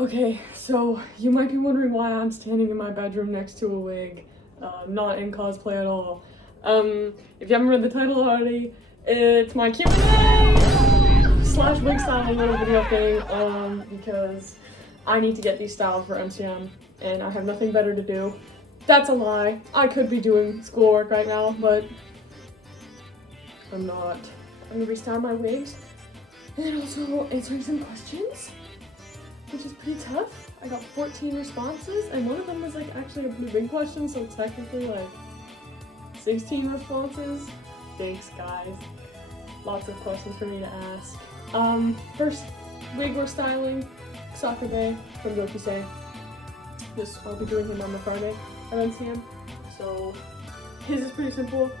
Okay, so you might be wondering why I'm standing in my bedroom next to a wig, not in cosplay at all. If you haven't read the title already, it's my Q&A slash wig styling little video thing, because I need to get these styled for MCM, and I have nothing better to do. That's a lie. I could be doing schoolwork right now, but I'm not. I'm gonna restyle my wigs, and then also answering some questions, which is pretty tough. I got 14 responses, and one of them was like actually a pretty big question, so technically like 16 responses. Thanks, guys. Lots of questions for me to ask. First, wig we're styling, Sakabe from Dokisei. This, I'll be doing him on the Friday at NCM. So, his is pretty simple.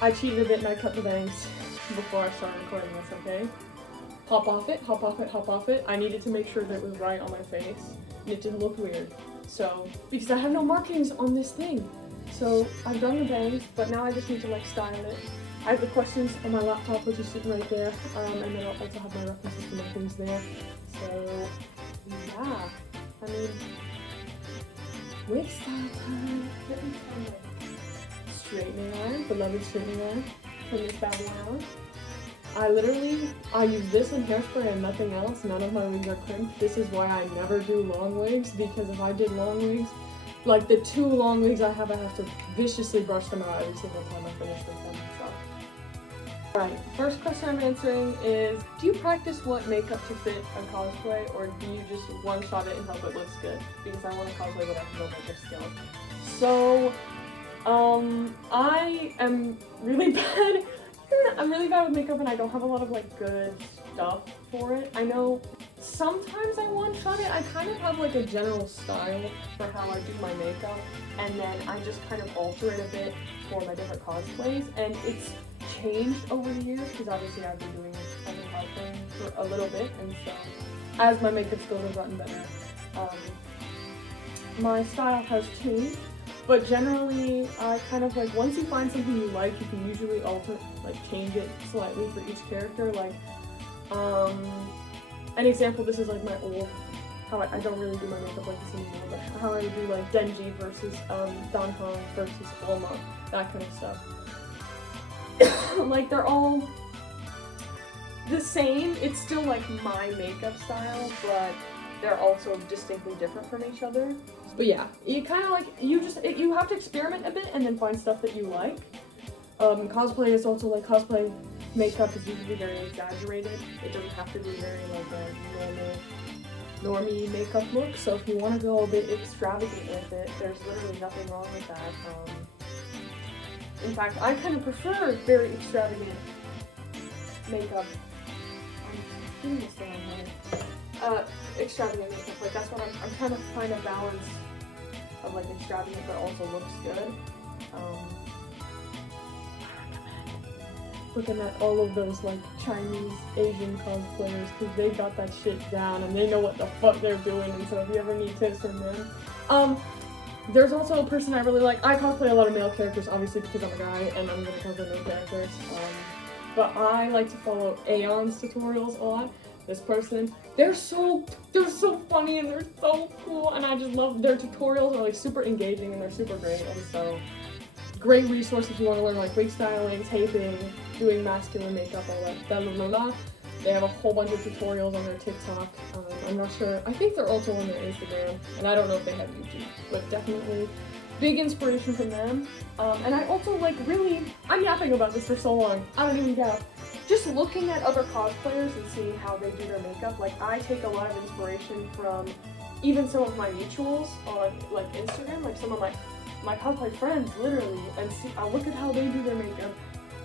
I cheated a bit and I cut the bangs before I started recording this, okay? Hop off it, hop off it, hop off it. I needed to make sure that it was right on my face, and it didn't look weird. So, because I have no markings on this thing. So, I've done the bangs, but now I just need to like style it. I have the questions on my laptop, which is sitting right there, and then I'll also have my references to my things there. So, yeah, I mean, wig style time. Let me find my straightening iron, beloved straightening iron from this Babylon. I use this and hairspray and nothing else. None of my wigs are crimped. This is why I never do long wigs, because if I did long wigs, like the 2 long wigs I have to viciously brush them out every single time I finish with them. So. Alright, first question I'm answering is, do you practice what makeup to fit a cosplay, or do you just one-shot it and hope it looks good? Because I want a cosplay that I can build makeup skills. So, I am really bad. I'm really bad with makeup, and I don't have a lot of like good stuff for it. I know sometimes I one-shot it. I kind of have like a general style for how I do my makeup, and then I just kind of alter it a bit for my different cosplays, and it's changed over the years because obviously I've been doing it, I've been cosplaying for a little bit, and so as my makeup skills have gotten better, my style has changed. But generally, I kind of like, once you find something you like, you can usually alter, like change it slightly for each character. Like, an example, this is like my old, how I don't really do my makeup like this anymore, but how I would do like Denji versus Don Hong versus Bulma, that kind of stuff. Like, they're all the same. It's still like my makeup style, but they're also distinctly different from each other. But yeah, you kind of like, you have to experiment a bit and then find stuff that you like. Cosplay is also like, cosplay makeup is usually very exaggerated. It doesn't have to be very like a normie makeup look. So if you want to go a bit extravagant with it, there's literally nothing wrong with that. In fact, I kind of prefer very extravagant makeup. I'm doing this the wrong way. Extravagant makeup, like that's what I'm trying to find a balance of like extravagant but also looks good. Looking at all of those like Chinese, Asian cosplayers, because they got that shit down and they know what the fuck they're doing, and so if you ever need tips from them. There's also a person I really like. I cosplay a lot of male characters, obviously because I'm a guy and I'm gonna cosplay male characters. But I like to follow Aeon's tutorials a lot. This person, they're so funny and they're so cool, and I just love their tutorials. Are like super engaging and they're super great, and so great resource if you want to learn like wig styling, taping, doing masculine makeup, all that blah blah blah. They have a whole bunch of tutorials on their TikTok. I'm not sure. I think they're also on their Instagram, and I don't know if they have YouTube, but definitely big inspiration from them. And I also like really, I'm yapping about this for so long. I don't even yap. Just looking at other cosplayers and seeing how they do their makeup, like I take a lot of inspiration from even some of my mutuals on like Instagram, like some of my cosplay friends literally, and see, I look at how they do their makeup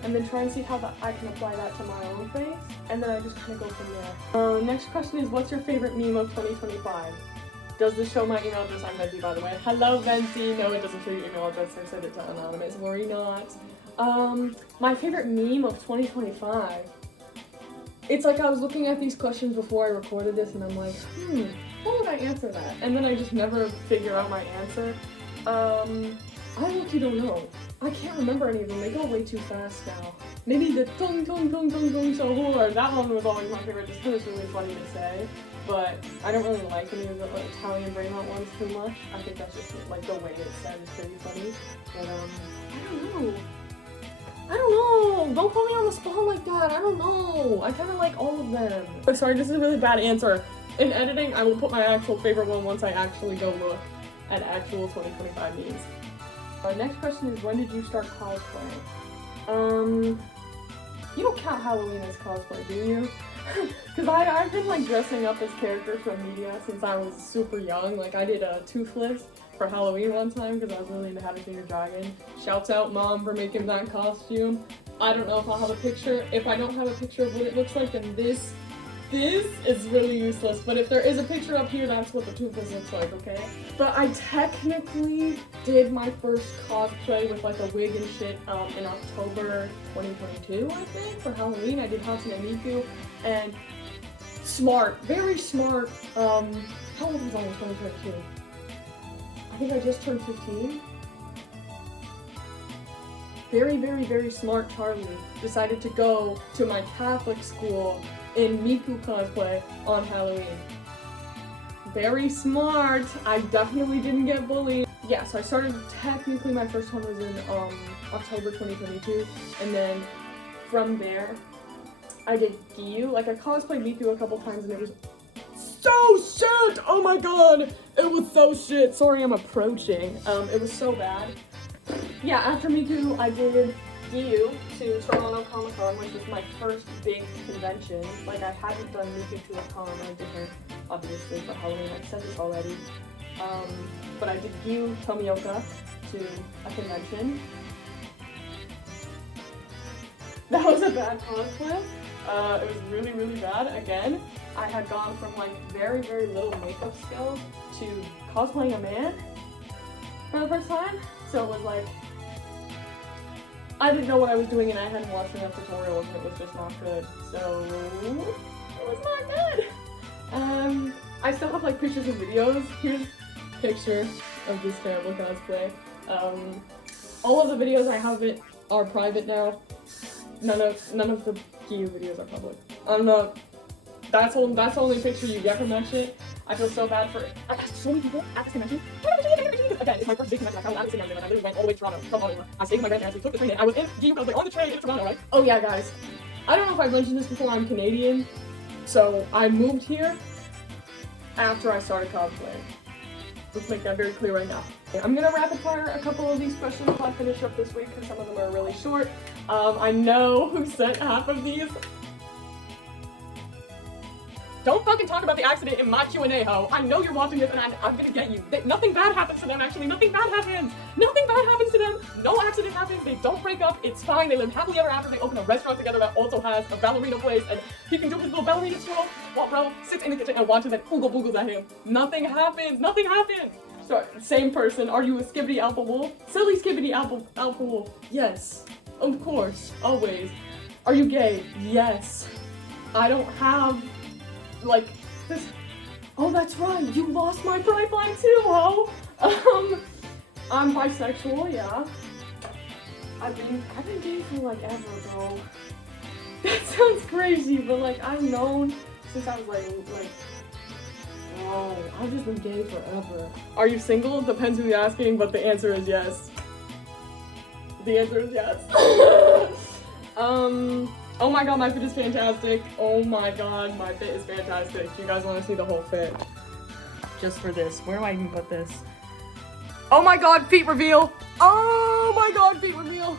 and then try and see how I can apply that to my own face, and then I just kind of go from there. Next question is, what's your favorite meme of 2025? Does this show my email address? I'm Venti, by the way. Hello, Venti. No, it doesn't show your email address. I said it to Anonymous. Worry not. My favorite meme of 2025. It's like I was looking at these questions before I recorded this, and I'm like, how would I answer that? And then I just never figure out my answer. I actually don't know. I can't remember any of them. They go way too fast now. Maybe the tung tung tung tung tung so hard. That one was always my favorite just because it's really funny to say. But I don't really like any of the Italian brainrot ones too much. I think that's just like the way it's said is pretty funny. But I don't know. Don't put me on the spot like that. I don't know. I kind of like all of them. Oh, sorry, this is a really bad answer. In editing, I will put my actual favorite one once I actually go look at actual 2025 memes. Next question is, when did you start cosplaying? You don't count Halloween as cosplay, do you? Because I've been like dressing up as characters from media since I was super young. Like I did a Toothless for Halloween one time because I was really into How to Train Your Dragon. Shouts out mom for making that costume. I don't know if I'll have a picture. If I don't have a picture of what it looks like, then this is really useless. But if there is a picture up here, that's what the Toothless looks like, okay? But I technically did my first cosplay with like a wig and shit in October 2022, I think, for Halloween. I did Hatsune Miku, and smart, very smart. How old was I in 2022? I think I just turned 15. Very, very, very smart Charlie decided to go to my Catholic school in Miku cosplay on Halloween. Very smart. I definitely didn't get bullied. Yeah, so I started, technically my first one was in October 2022, and then from there I did Giyu. Like I cosplayed Miku a couple times and it was so shit! Oh my god! It was so shit! Sorry, I'm approaching. It was so bad. Yeah, after Miku, I did Giyu to Toronto Comic Con, which was my first big convention. Like, I hadn't done Miku to a con. I did her, obviously, for Halloween. I said this already. But I did Giyu Tomioka to a convention. That was a bad cosplay. It was really, really bad. Again, I had gone from, like, very, very little makeup skills to cosplaying a man for the first time. So it was like, I didn't know what I was doing and I hadn't watched enough tutorials and it was just not good. So it was not good. I still have like pictures and videos. Here's a picture of this terrible cosplay. All of the videos I have are private now. None of the Giyu videos are public. That's the only picture you get from that shit. I feel so bad for it. I asked so many people at this convention. Again, it's my first big convention. I traveled at this convention and I literally went all the way to Toronto from Ottawa. I stayed with my grandparents, we took the train in. I was in Giyu, I was like on the train in Toronto, right? Oh yeah, guys. I don't know if I've mentioned this before, I'm Canadian. So I moved here after I started cosplaying. Let's make that very clear right now. I'm gonna rapid fire a couple of these questions before I finish up this week because some of them are really short. I know who sent half of these. Don't fucking talk about the accident in my Q&A, ho. I know you're watching this and I'm gonna get you. Nothing bad happens to them, actually. Nothing bad happens. Nothing bad happens to them. No accident happens. They don't break up. It's fine. They live happily ever after. They open a restaurant together that also has a ballerina place and he can do his little ballerina twirl while bro sits in the kitchen and watches and oogle boogles at him. Nothing happens. Nothing happens. So, same person. Are you a skibbity alpha wolf? Silly skibbity alpha wolf. Yes. Of course. Always. Are you gay? Yes. I don't have like this. Oh, that's right, you lost my pride flag too, ho. I'm bisexual, yeah. I've been gay for like ever, bro. That sounds crazy, but like I've known since I was like oh, I've just been gay forever. Are you single? Depends who you're asking, but the answer is yes. The answer is yes. Oh my god, my fit is fantastic. Oh my god, my fit is fantastic. You guys want to see the whole fit? Just for this. Where do I even put this? Oh my god, feet reveal! Oh my god, feet reveal!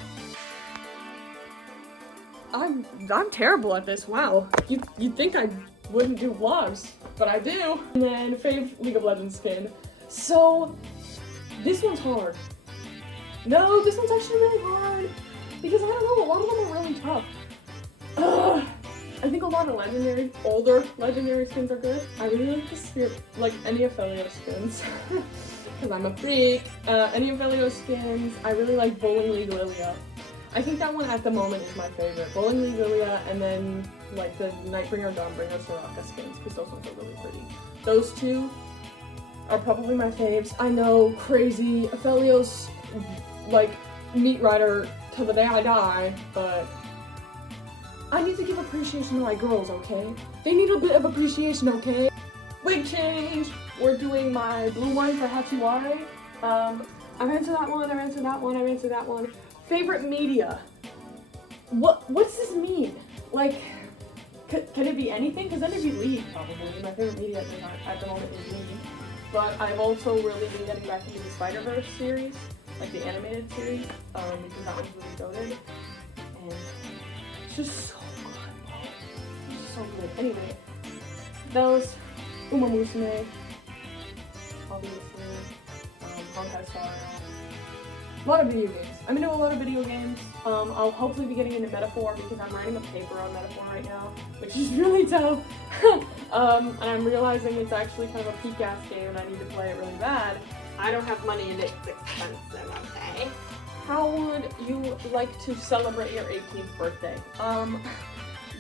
I'm terrible at this, wow. You'd think I wouldn't do vlogs, but I do. And then fave League of Legends skin. So, this one's hard. No, this one's actually really hard. Because I don't know, a lot of them are really tough. I think a lot of older legendary skins are good. I really like the spirit, like any Ophelio skins, because I'm a freak. Any Ophelio skins, I really like Bowling League Lilia. I think that one at the moment is my favorite. Bowling League Lilia, and then like the Nightbringer, Dawnbringer, Soraka skins, because those ones are really pretty. Those two are probably my faves. I know, crazy. Ophelios, like, meat rider till the day I die, but I need to give appreciation to my girls, okay? They need a bit of appreciation, okay? Wig change! We're doing my blue one for Hachiware. I've answered that one, I've answered that one, I've answered that one. Favorite media? What's this mean? Like, can it be anything? Because then it'd be League, probably. My favorite media at the moment is League. But I've also really been getting back into the Spider-Verse series, like the animated series, because that one's really goated. And it's just so good. It's just so good. Anyway, those, Uma Musume, obviously, Honkai Star Rail. A lot of video games. I'm into a lot of video games. I'll hopefully be getting into Metaphor because I'm writing a paper on Metaphor right now, which is really tough. And I'm realizing it's actually kind of a peak-ass game and I need to play it really bad. I don't have money and it's expensive, okay? How would you like to celebrate your 18th birthday?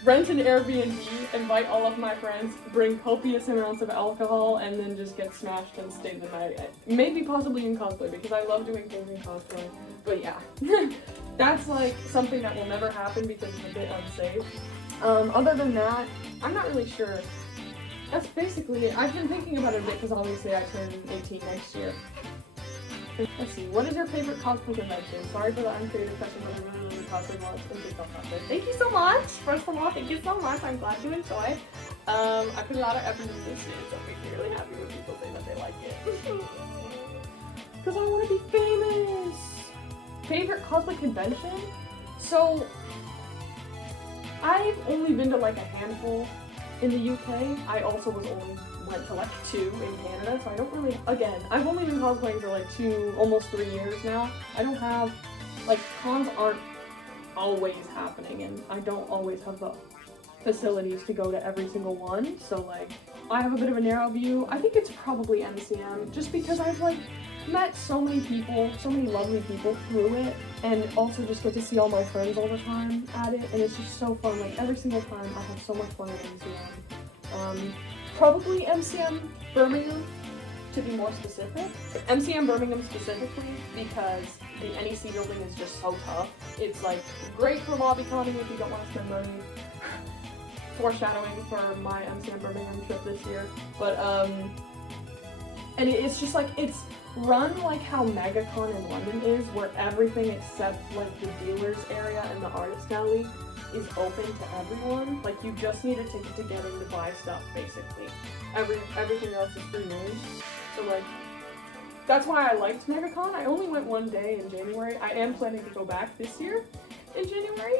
Rent an Airbnb, invite all of my friends, bring copious amounts of alcohol, and then just get smashed and stay the night. Maybe possibly in cosplay, because I love doing things in cosplay. But yeah, that's like something that will never happen because it's a bit unsafe. Other than that, I'm not really sure. That's basically it. I've been thinking about it a bit because obviously I turn 18 next year. Let's see, what is your favorite cosplay convention? Sorry for the uncreative question, but I really love cosplay a lot. Thank you so much! First of all, thank you so much. I'm glad you enjoy. I put a lot of effort into this shit, so it makes me really happy when people say that they like it. Because I want to be famous! Favorite cosplay convention? So, I've only been to like a handful in the UK. I also went to like 2 in Canada, so I don't really, again, I've only been cosplaying for like 2, almost 3 years now. I don't have, like, cons aren't always happening, and I don't always have the facilities to go to every single one, so like, I have a bit of a narrow view. I think it's probably MCM, just because I've like, met so many people, so many lovely people through it, and also just get to see all my friends all the time at it, and it's just so fun. Like, every single time I have so much fun at MCM. Probably MCM Birmingham, to be more specific. MCM Birmingham specifically, because the NEC building is just so tough. It's like great for lobby conning if you don't want to spend money. Foreshadowing for my MCM Birmingham trip this year. But, and it's just like, it's run like how MegaCon in London is, where everything except like the dealers area and the artist alley is open to everyone. Like, you just need a ticket to get in to buy stuff, basically. Everything else is free range. So like, that's why I liked MegaCon. I only went one day in January. I am planning to go back this year in January,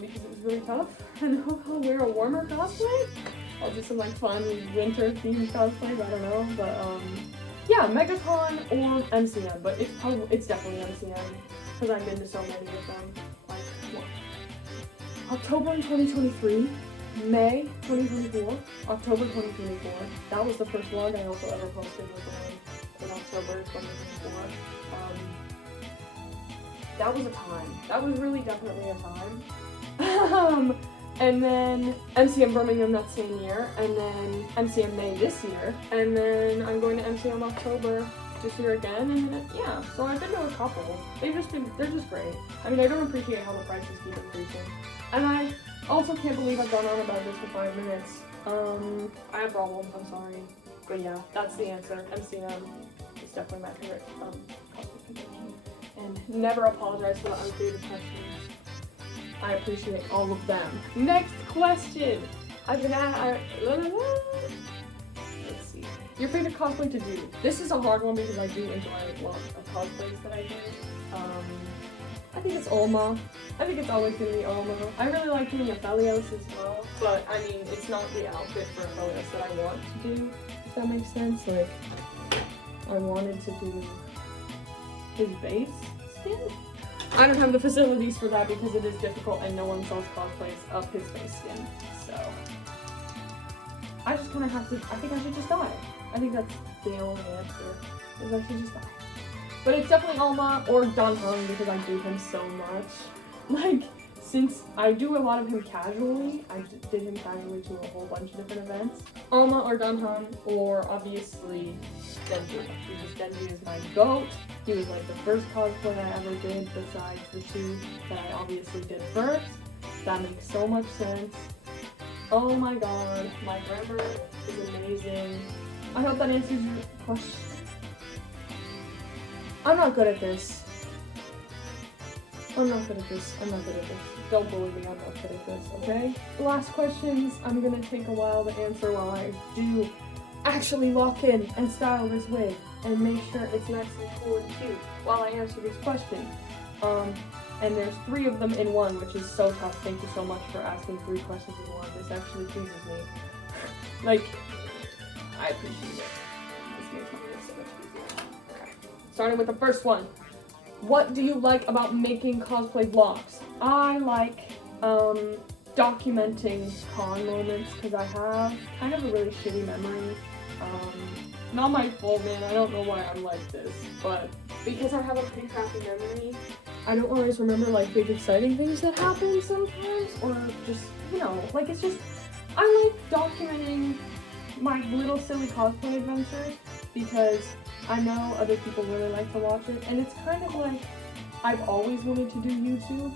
because it was really tough. And I'll wear a warmer cosplay. I'll do some like fun winter themed cosplays, I don't know. But yeah, MegaCon or MCM, but it's definitely MCM, because I've been to so many of them. Like, what? October 2023, May 2024, October 2024. That was the first vlog I also ever posted was the one in October 2024. That was a time. That was really definitely a time. And then MCM Birmingham that same year, and then MCM May this year, and then I'm going to MCM October this year again, and yeah, so I've been to a couple. They're just great. I mean, I don't appreciate how the prices keep increasing. And I also can't believe I've gone on about this for 5 minutes. I have problems, I'm sorry. But yeah, that's the answer. MCM is definitely my favorite cosplay convention. And never apologize for the uncreative questions. I appreciate all of them. Next question! I've been let's see. Your favorite cosplay to do? This is a hard one because I do enjoy a lot of cosplays that I do. I think it's Olma. I think it's always gonna be Olma. I really like doing Aphelios as well, but I mean, it's not the outfit for Aphelios that I want to do, if that makes sense. Like, I wanted to do his base skin. I don't have the facilities for that because it is difficult and no one sells cosplays of his face skin, so I just kind of have to, I think I should just die. I think that's the only answer, is I should just die. But it's definitely Alma or Don Hung because I do him so much. Like, since I do a lot of him casually, I did him casually to a whole bunch of different events. Alma or Danhan, or obviously Denji, because Denji is my GOAT. He was like the first cosplay I ever did besides the two that I obviously did first. That makes so much sense. Oh my god, my grammar is amazing. I hope that answers your question. I'm not good at this. I'm not good at this. Don't bully me, I'm not good at this, okay? The last questions, I'm gonna take a while to answer while I do actually lock in and style this wig and make sure it's nice and cool and cute while I answer these questions. And there's 3 of them in one, which is so tough. Thank you so much for asking 3 questions in one. This actually pleases me. Like, I appreciate it. This makes my life so much easier. Okay. Starting with the first one. What do you like about making cosplay vlogs? I like documenting con moments because I have kind of a really shitty memory. Not my fault, man. I don't know why I'm like this, but because I have a pretty crappy memory, I don't always remember like big exciting things that happen sometimes, or just, you know, like it's just, I like documenting my little silly cosplay adventures because I know other people really like to watch it, and it's kind of like I've always wanted to do YouTube.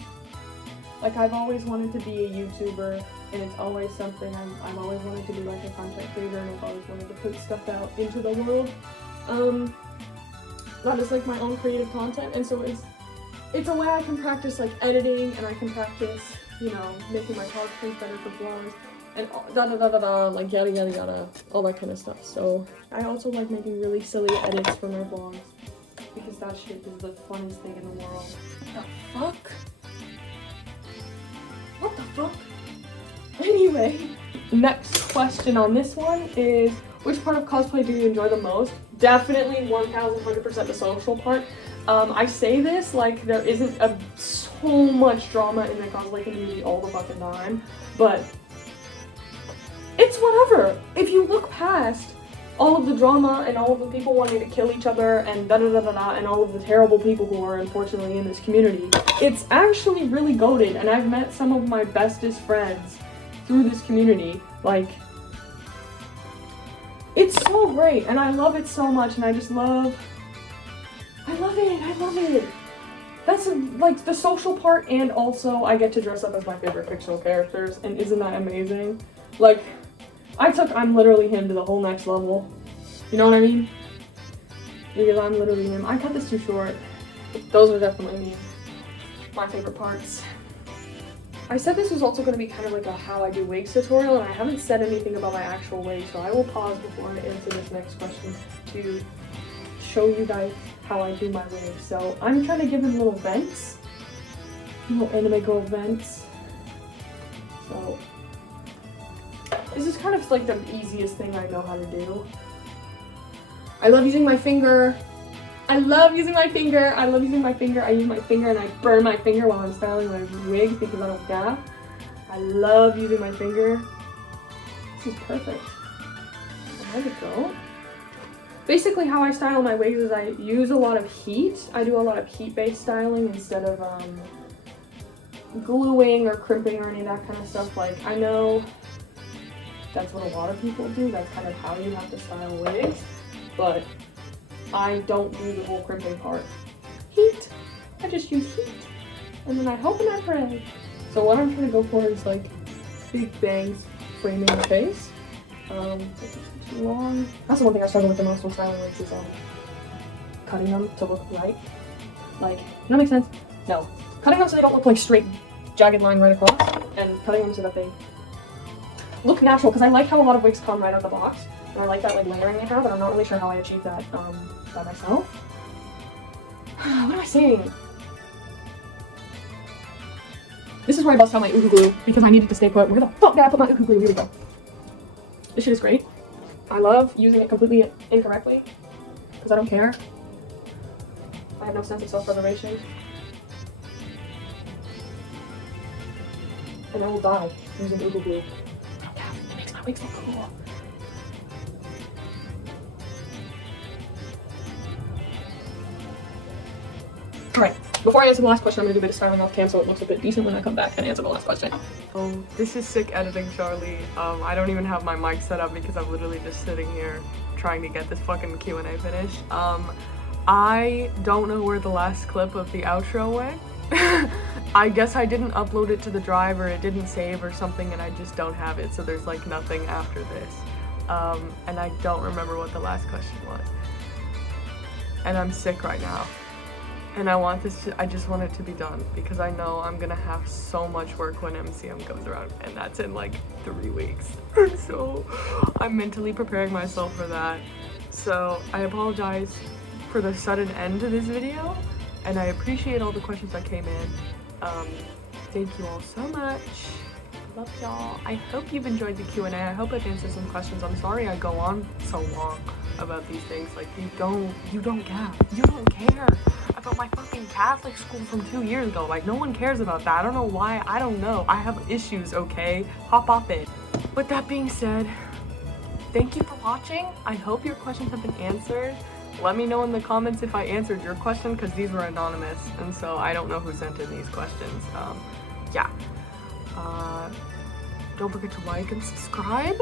Like I've always wanted to be a YouTuber, and it's always something I've always wanted to be like a content creator, and I've always wanted to put stuff out into the world. That is like my own creative content, and so it's a way I can practice like editing, and I can practice, you know, making my cosplays better for vlogs, and like yada yada yada, all that kind of stuff. So I also like making really silly edits for my vlogs because that shit is the funnest thing in the world. What the fuck? What the fuck? Anyway, next question on this one is, which part of cosplay do you enjoy the most? Definitely 1000% the social part. I say this like there isn't so much drama in the cosplay community all the fucking time, but it's whatever. If you look past all of the drama and all of the people wanting to kill each other and and all of the terrible people who are unfortunately in this community, it's actually really goated, and I've met some of my bestest friends through this community. Like, it's so great, and I love it so much, and I love it. That's like the social part, and also I get to dress up as my favorite fictional characters, and isn't that amazing? Like, I'm literally him to the whole next level. You know what I mean? Because I'm literally him. I cut this too short. Those are definitely my favorite parts. I said this was also going to be kind of like a how I do wigs tutorial, and I haven't said anything about my actual wig, so I will pause before I answer this next question to show you guys how I do my wig. So I'm trying to give them little vents, little anime girl vents. So this is kind of like the easiest thing I know how to do. I love using my finger. I use my finger and I burn my finger while I'm styling my wigs because I don't gap. I love using my finger. This is perfect. There we go. Basically how I style my wigs is I use a lot of heat. I do a lot of heat-based styling instead of gluing or crimping or any of that kind of stuff. Like, I know that's what a lot of people do. That's kind of how you have to style wigs. But I don't do the whole crimping part. Heat. I just use heat. And then I hope and I pray. So what I'm trying to go for is like big bangs framing the face. Too long. That's the one thing I struggle with the most with styling wigs is cutting them to look right. Like, does that make sense? No. Cutting them so they don't look like straight jagged line right across, and cutting them so that they look natural, because I like how a lot of wigs come right out of the box, and I like that like layering they have, but I'm not really sure how I achieve that by myself. What am I saying? This is where I bust out my Uhu glue because I needed to stay put. Where the fuck did I put my Uhu glue? Here we go. This shit is great. I love using it completely incorrectly because I don't care. I have no sense of self-preservation. And I will die using Uhu glue. I don't care. It makes my wigs look cool. Alright, Before I answer the last question, I'm gonna do a bit of styling off cam so it looks a bit decent when I come back and answer the last question. Oh, this is sick editing, Charlie. I don't even have my mic set up because I'm literally just sitting here trying to get this fucking Q&A finished. I don't know where the last clip of the outro went. I guess I didn't upload it to the drive or it didn't save or something and I just don't have it, so there's like nothing after this. And I don't remember what the last question was. And I'm sick right now. And I just want it to be done because I know I'm gonna have so much work when MCM comes around and that's in like 3 weeks. So I'm mentally preparing myself for that. So I apologize for the sudden end to this video and I appreciate all the questions that came in. Thank you all so much. Love y'all. I hope you've enjoyed the Q&A. I hope I've answered some questions. I'm sorry I go on so long about these things. Like you don't care about my fucking Catholic school from 2 years ago. Like no one cares about that. I don't know why. I don't know. I have issues, okay? Hop off it. With that being said, thank you for watching. I hope your questions have been answered. Let me know in the comments if I answered your question because these were anonymous and so I don't know who sent in these questions. Yeah. Don't forget to like and subscribe.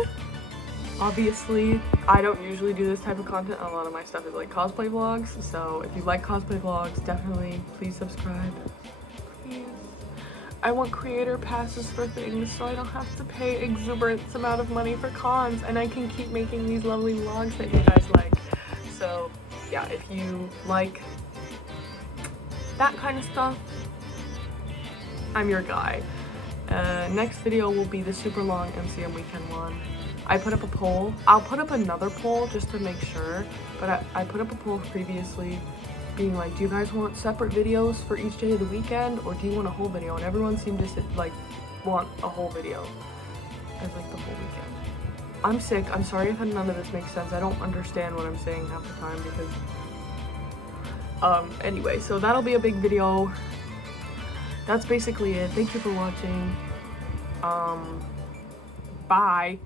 Obviously, I don't usually do this type of content. A lot of my stuff is like cosplay vlogs, so if you like cosplay vlogs, definitely please subscribe. Please. I want creator passes for things so I don't have to pay exuberant amount of money for cons and I can keep making these lovely vlogs that you guys like. So yeah, if you like that kind of stuff, I'm your guy. Next video will be the super long MCM weekend one. I put up a poll. I'll put up another poll just to make sure, but I put up a poll previously being like, do you guys want separate videos for each day of the weekend or do you want a whole video? And everyone seemed to like want a whole video as like the whole weekend. I'm sick. I'm sorry if none of this makes sense. I don't understand what I'm saying half the time because anyway, so that'll be a big video. That's basically it. Thank you for watching. Bye.